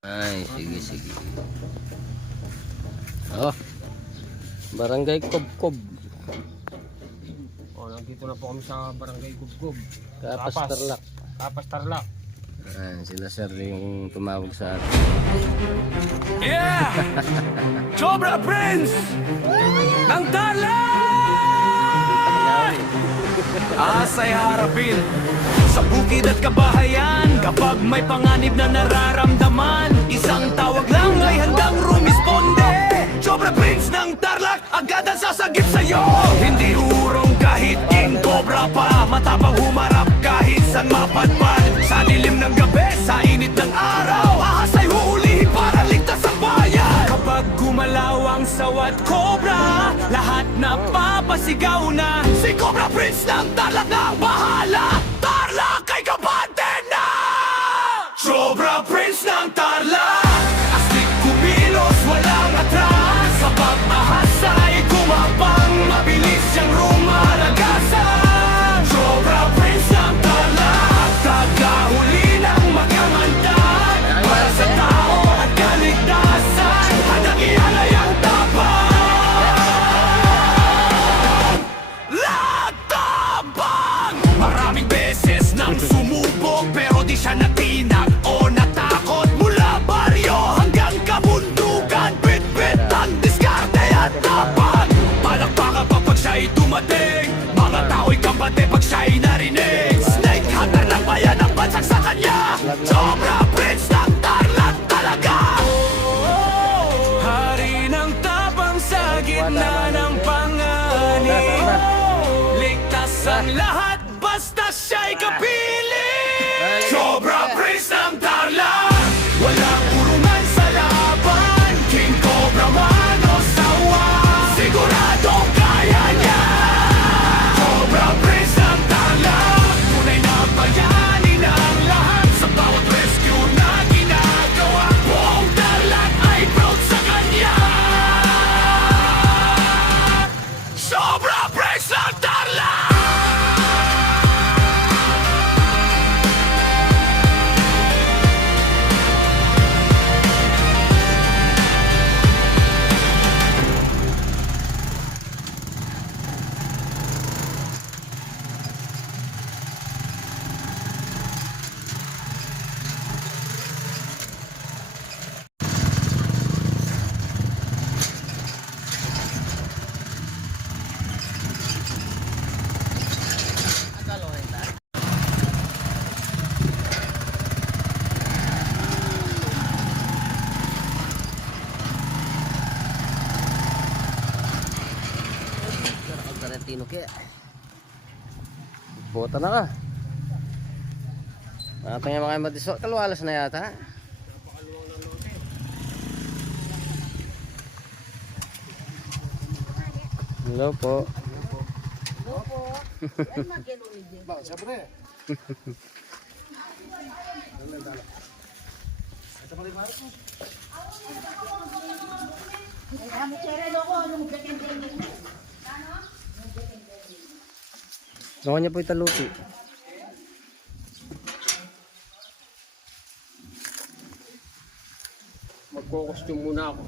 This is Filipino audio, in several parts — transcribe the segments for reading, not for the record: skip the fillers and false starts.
Ay, sige. Oh, Barangay Kubkob. Oh, nandito na po kami sa Barangay Kubkob. Kapas Tarlac. Kapas Tarlac. Ayan, sila sir yung tumawag sa atin. Yeah! Cobra Prince! Ng Tarlac! Asay harapin sa bukid at kabahayan. Kapag may panganib na nararamdaman, isang tawag lang ay handang rumisponde. Cobra Prince ng Tarlac, agad ang sasagip sa'yo. Hindi urong kahit king cobra pa, matapang humarap kahit saan mapadpad. Sa dilim ng gabi, sa init ng araw, ahas ay huulihin para ligtas ang bayan. Kapag gumalaw ang sawat cobra, lahat na papasigaw na si Cobra Prince ng Tarlac na ang bahala. Tarlac kay kabante na! Cobra Prince ng Tarlac, astig kumilos, walang atras. Sa pag-ahas ay kumapang, mabilis siyang rumaragasan. Cobra Prince ng Tarlac, tagahuli ng magamandag. Para sa tao at kaligtasan, handang ialay ang tapang. Latabang! Maraming beses nang sumubok, pero di siya natinag o natakot. Mula baryo hanggang kabundukan, bit-bit ang diskarte at tapang. Palakpakan pa pag siya'y dumating, mga tao'y kambate pag siya'y narinig. Snake hunter ng bayan ang bansag sa kanya, Cobra Prince ng Tarlac talaga. Hari ng tapang sa gitna ng panganib, ligtas ang lahat basta siya'y kapiling. Cobra Prince ng Tarlac, walang urungan sa laban. King Cobra man o sawa, siguradong kaya niya. Cobra Prince ng Tarlac, tunay na bayani ng lahat. Sa bawat rescue na ginagawa, buong Tarlac ay proud sa kanya. Cobra Prince ng Tarlac! Tarantino kaya. Bota na ka. Natang yung mga madiso, kalwalas na yata. Hello po. Hello po. Ay, mag-inulit din. Ba, siyempre. Ay, kami chere loko, nung bekendeng. Nakuha niya po italupi. Magko-costume muna ako.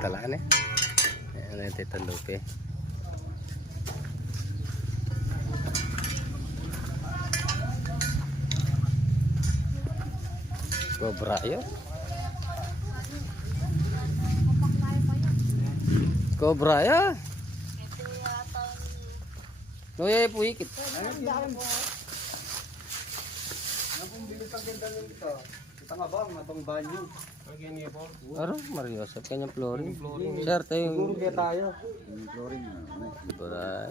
Talaan eh. Ayan na ito italupi. Cobra yun. Cobra yun. Noya po hikit. Lagyan niyo po. Aro, Mariosep kanyang flooring. Sir, tayo yung tayo. Cobra.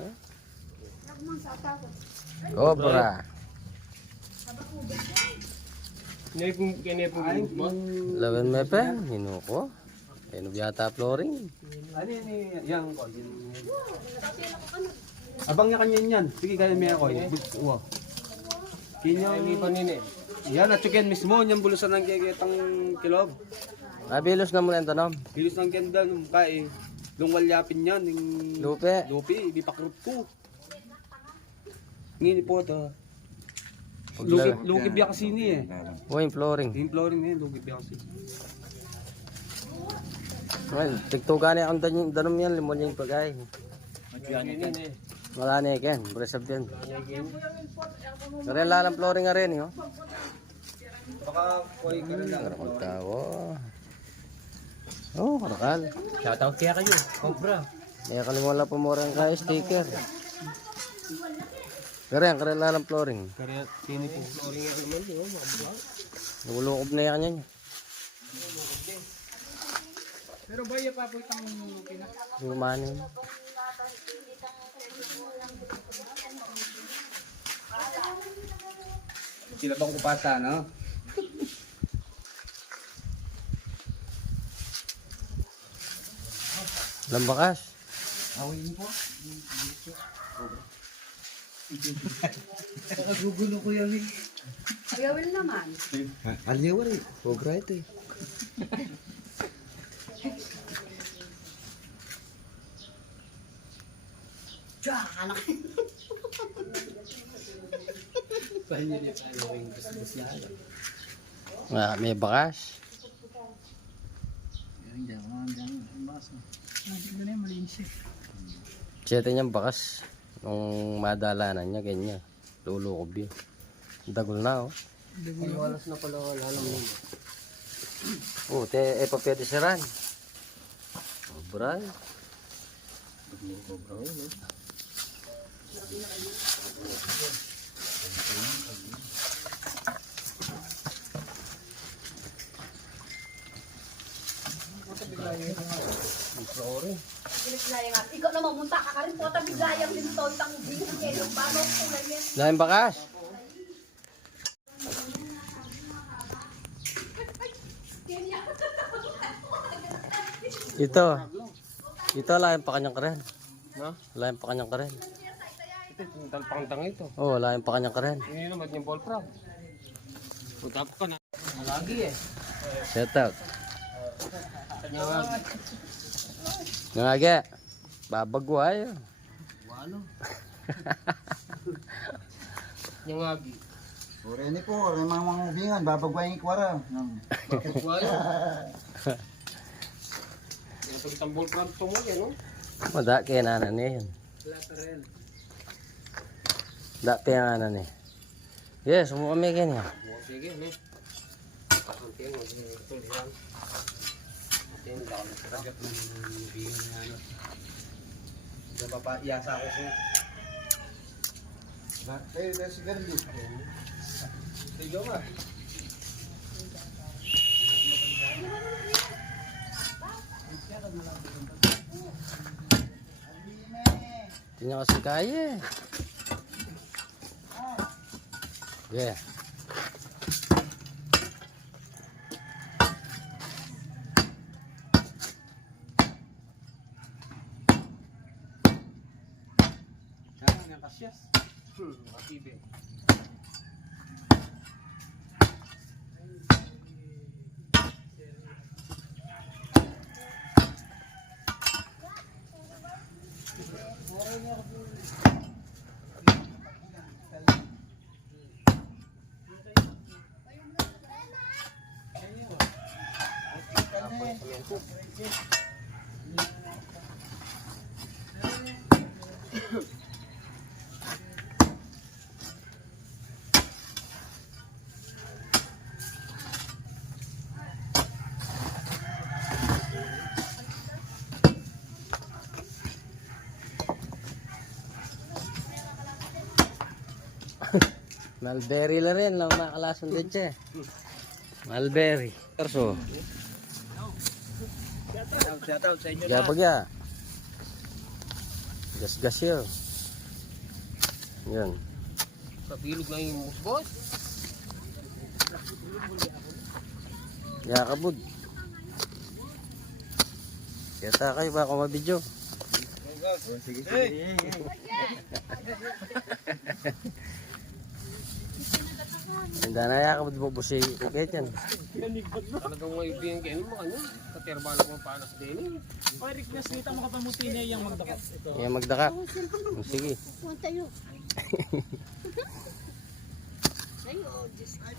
Cobra. Kanya po mo. Lawan mepe, hinuko. Ayun yata flooring. Ano yan ko? Abang niya kanyan yan. Sige kaya may ako. Wow. Kinyang Hindi pa nini. yan at chicken mismo. Yan bulusan ng kikitang kilob. Nabilos na muna yung tanom. Bilis ng ganda nung kae. Nung walyapin yan, yung Lupe. lupi, di pakrut ko. Ngini po ito. Pagla- Lugib biya kasi ni eh. O yung flooring. Yung flooring na yun, lugib biya kasi. Well, tigtuga na yung danom yan. Limon yung pagay. Ganyan eh. Wala na yan. Bresab yan. Kaya lalang flooring nga rin. Oh. Baka koy ka rin lang. Karakal tao. Oh, karakal. Shoutout kaya kayo. Cobra. Kaya kalimala po mo rin kayo sticker. Kaya lalang flooring. Kaya tini po. Flooring nga naman di ba? Nagulukob na yan yan. Pero ba yung papoy tang pinak? Lumanin. Sila bang kupata, no? Lambakas. Awin po. Kuya Will naman. Aliwa rin. Cobra ito eh. Tsaka na. May bakas. Siyete niyang bakas. Nung madalanan niya, ganyan. Lulukob yun. Dagol na oh. Ay, walas na pala. Wala alam mo. Oh, pa pwede siran. Obray. Binislayang at ikaw na mamunta ka ka rin po ta biglayang din tontang din kayo paano kulay yan. Lain bakas. Ito. Ito lain pa kanyang karen. Ha? Lain pa kanyang karen. Ito, yung talpang ito. Oh, lain pa kanyang karen. Hindi naman yung ball prop. Punta ko na. Lagi eh. Set out. Kanya nga. Ngage. Babagway. Walo. Kanya nga. Orene po, orene mga ubingan, babagwayin ikwara. Bakit walo? Kaya pag itang ball prop ito mo yan, no? Mada kaya nanan niya yun. Da kaya nanan niya. Yes, umuha kami kanya. Sige, ne? Kunti mo, ito yan. Ito yung lang. Ragat mo yung bigyan na ano. Diba pa, iyasa ako siya. Eh, si Garbi. Sigaw nga. Hindi niya kasi kaya eh. Yeah. Yan, yung kasyas. Matibe. Mulberry la rin, lang makalasan din siya. Mulberry. Perso. Shout out sa inyo Kaya pag ya. Gas-gas yun. Yun. Sa bilog na yung musbos. Kaya kabud. Kaya ta kayo ba ako mabidyo? Sige, sige. Hindi na yakap mo busi kahit yan. Talagang may ubingan kayo mo kanya. Katerbalo ko panas din. Oy, Rick, nasita mo kapamuti niya yung magdakap. Ito. Yan magdaka. Sige. Punta yun. Ay, oh, Diyos ko.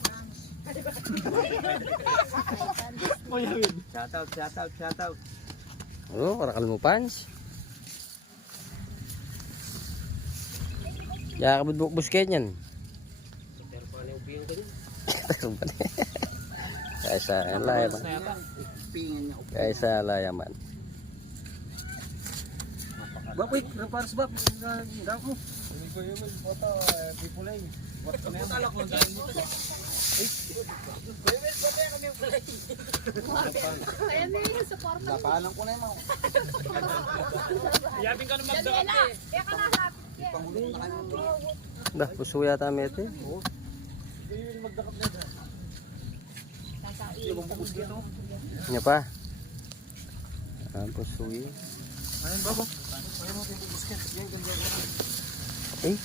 Shout out. Oh, karakal mo pans. Yakap mo busi kahit yan. Katerbalo yung ubingan kayo. Kaysa layaman. Kaysa layaman. Bak, wait, reparos bak. Gak mo. Kaya may support mo. Napaalam ko na yung mga. Yabing ka na Yan magdakap na. Kaya ka nasapit. Pangulo na kayo. Dah, puso yata mete. Nya pa. Puso yun. Ayun, babo.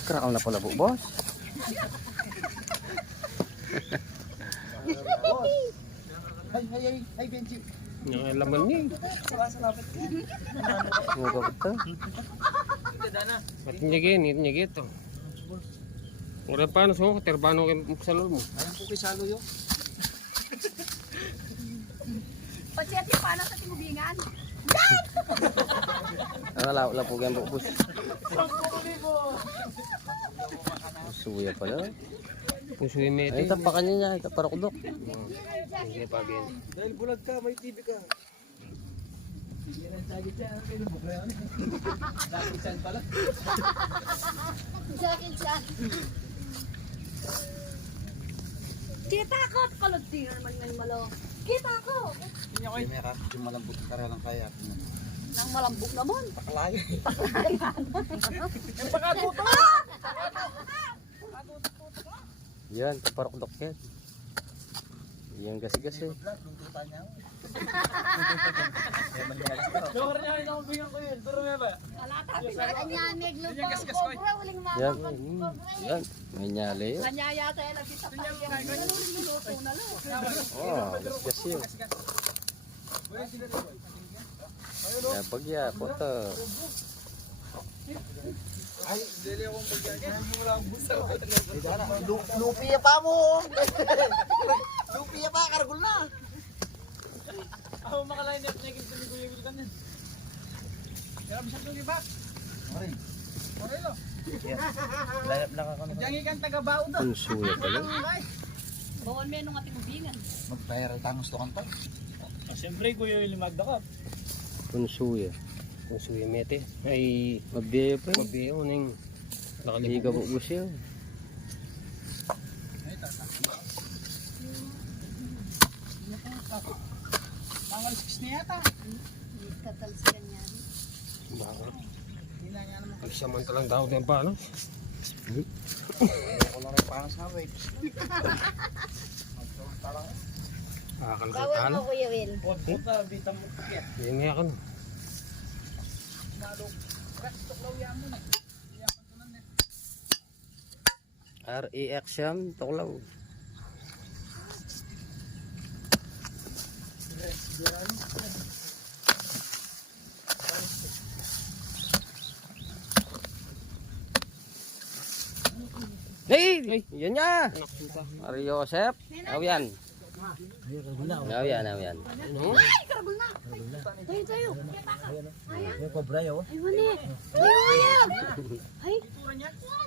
Kerakal na pala po, boss. Ay, Benji. Yung laman niya. Ano ba ito? At nyagit to. Ora paano so katerbano kay salor mo. Ayun po kay Salo yun. Patsiyat yung paano sa tinubingan. Ano la po yan po, boss? Suya pala. Puso yung mete. Ay, tapakan niya. Ito para kudok. Hindi pa bin. Dahil bulag ka, may TV ka. Jacket siya. Kita ko. Kalagtingan man ngayon malo. Kita ko. May meron yung malambot ka rin lang kaya. Nang malambok naman. Pakalaya. Yan, ito para kudok yan. Yan gas-gas eh. Joker niya rin ako bigyan ko yun. Pero may ba? Kanya naglupa ang cobra. Walang Yan, mama. yan. May nyali yun. Kanya yata yan. Nagkita pa yan. Niluluto na lang. Oh, gas-gas yun. Kaya bagya, puto. Lupi pa mo. Lupi pa, kargol na. Ako makalain na naging tuloy ko yung ganyan. Kaya bisag nung iba. Morelo. Layap lang ako. Diyan ikan taga-bao doon. Punsuya pala. Bawal may nung ating ubingan. Magpahira tangos to kanta. Siyempre ko yung magdakap. Punsuya. Puso yung mete. Ay Magbiya pa yun. mabiyo ning Hindi ka nakalibog. bubus yun. Mga 6 niya yata. Katalsikan niya. Bakit? Nagsamantalang daw din pa, no? Ako lang rin parang sa wait. Akal ka Bawal talo. mo, Kuya Will. Puta, bita mo. Yan nga kan. REX yan, tuklaw. Hey! Yan niya! Mario Joseph. Awian. Awian. Ay, karagol na. Tayo. May kobra yun. Ay, mani. Ay, yan. Ay,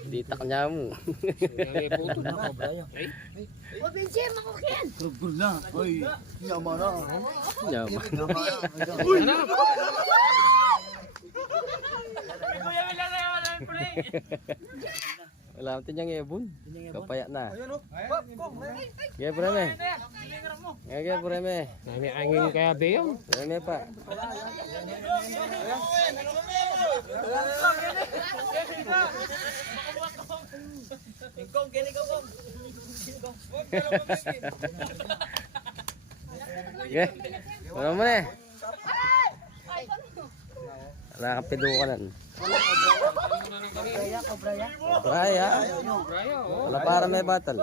Ditak niya mo. Yan yung buto na. Kobra yun. o Benji, makukin. Kargol na. Uy, yaman na. Yaman. Yaman na. Kuya Will na naman ang play. Wala natin niyang ebon. Kapaya na. Ayun o. Gaya breme. Gaya breme. Nami angin kaya beyo. Breme pa. Ingkong, kini ko kong. Gaya. Wala mo na eh. Ay, ano? Wala kang pidukanan. Braya. Wala para may battle.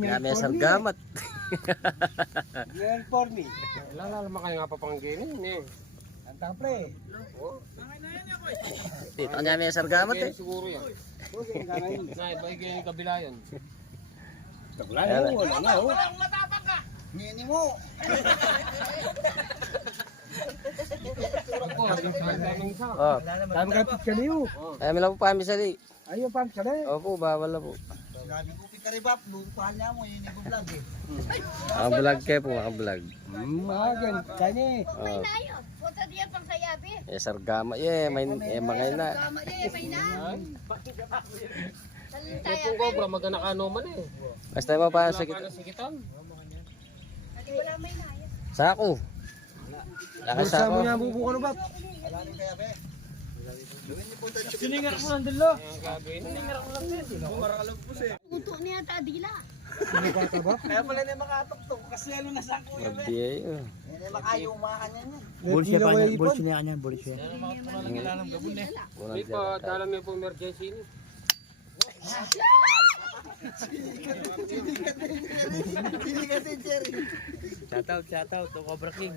Nga may sargamat. Lalalaman kayo nga papangkinin eh. Dito nga may sargamat eh. Siguro yan. Nay, bagay yung kabila yan. Nini mo. Ako, daming sa. Oh. Ay, may lang po kami sali. Ayaw pa ka na. Opo, bawal na po. Sabi ko kay Karibap, lupahan niya mo, yun yung vlog eh. Mga vlog kayo po, mga vlog. Magan, kanya eh. Oh. Tayo, punta diyan pang sayabi. Sargama. May mga ina. Tama diyan, may na. May pong cobra, magana ka man eh. Basta mo pa sa Paano sikitan? Wala may na. sako. Lakas sako. Bubuko na ba? Puto niya tadila. Mabiyay. Yan yung makayumakan yan yan. Bulsya pa niya, bulsya niya kanya, bulsya. Hindi pa, dalam niyo po emergency. Hindi kasi Jerry. Shout out to Cobra King.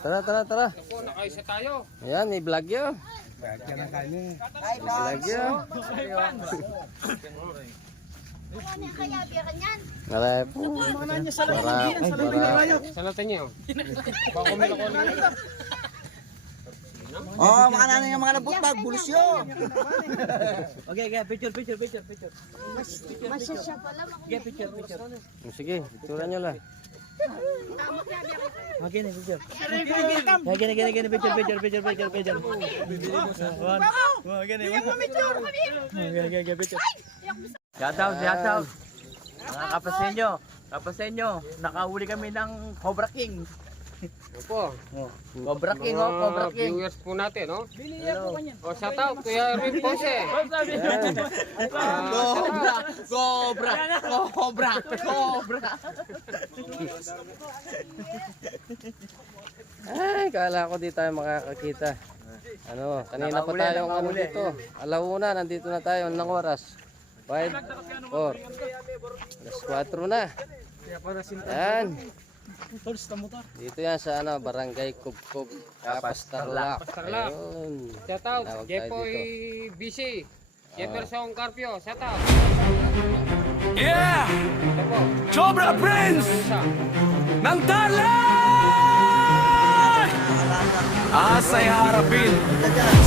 Tara. Ako, nakaisa tayo. Ayan, i-vlog yun. Kaya na kanya. I-vlog yun. Wala niya kayabi kanyan. Ngaray po. Para. Salatan niyo. Bako mila ko na. Oh, mga nanay ng mga nabutag, bulis yun. Okay, picture. Masya siya pala. Picture. Sige, tura nyo lang. Tama kaya niya. Okay na, picture. Gini, picture. Okay, picture. Shout out. Mga kapasenyo, nakahuli kami ng Cobra King. Opo. Cobra King. Viewers po natin, no? O, shout out, Kuya Erwin Ponce. Cobra. Ay, kala ko di tayo makakakita. Ano, kanina pa tayo ano dito. Alauna, nandito na tayo ng oras. 5, 4, alas 4 na. Yan. Dito yan sa ano, Barangay Kubkub, Kapas Tarlac. Tarlac. Ayun. Shout out, Tawag tayo Jepoy dito. BC. Jefferson Carpio, shout out. Yeah! Ito po. Cobra Prince Isa. ng Tarlac! Asay harapin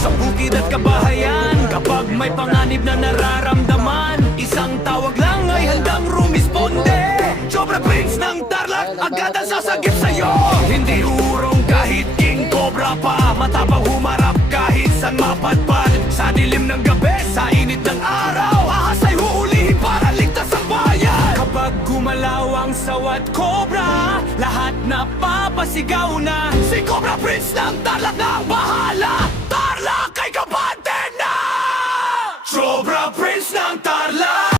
sa bukid at kabahayan. Kapag may panganib na nararamdaman, isang tawag lang ay handang rumisponde. Cobra Prince ng Tarlac, agad ang sasagip sa'yo. Hindi urong kahit king cobra pa, matapang humarap kahit san mapadpad. Sa dilim ng gabi, sa init ng araw, ahas ay huulihin para ligtas ang bayan. Kapag gumalaw ang sawat cobra, lahat na papasigaw na si Cobra Prince ng Tarlac na ang bahala. Tarlac ay kabante na! Cobra Prince ng Tarlac.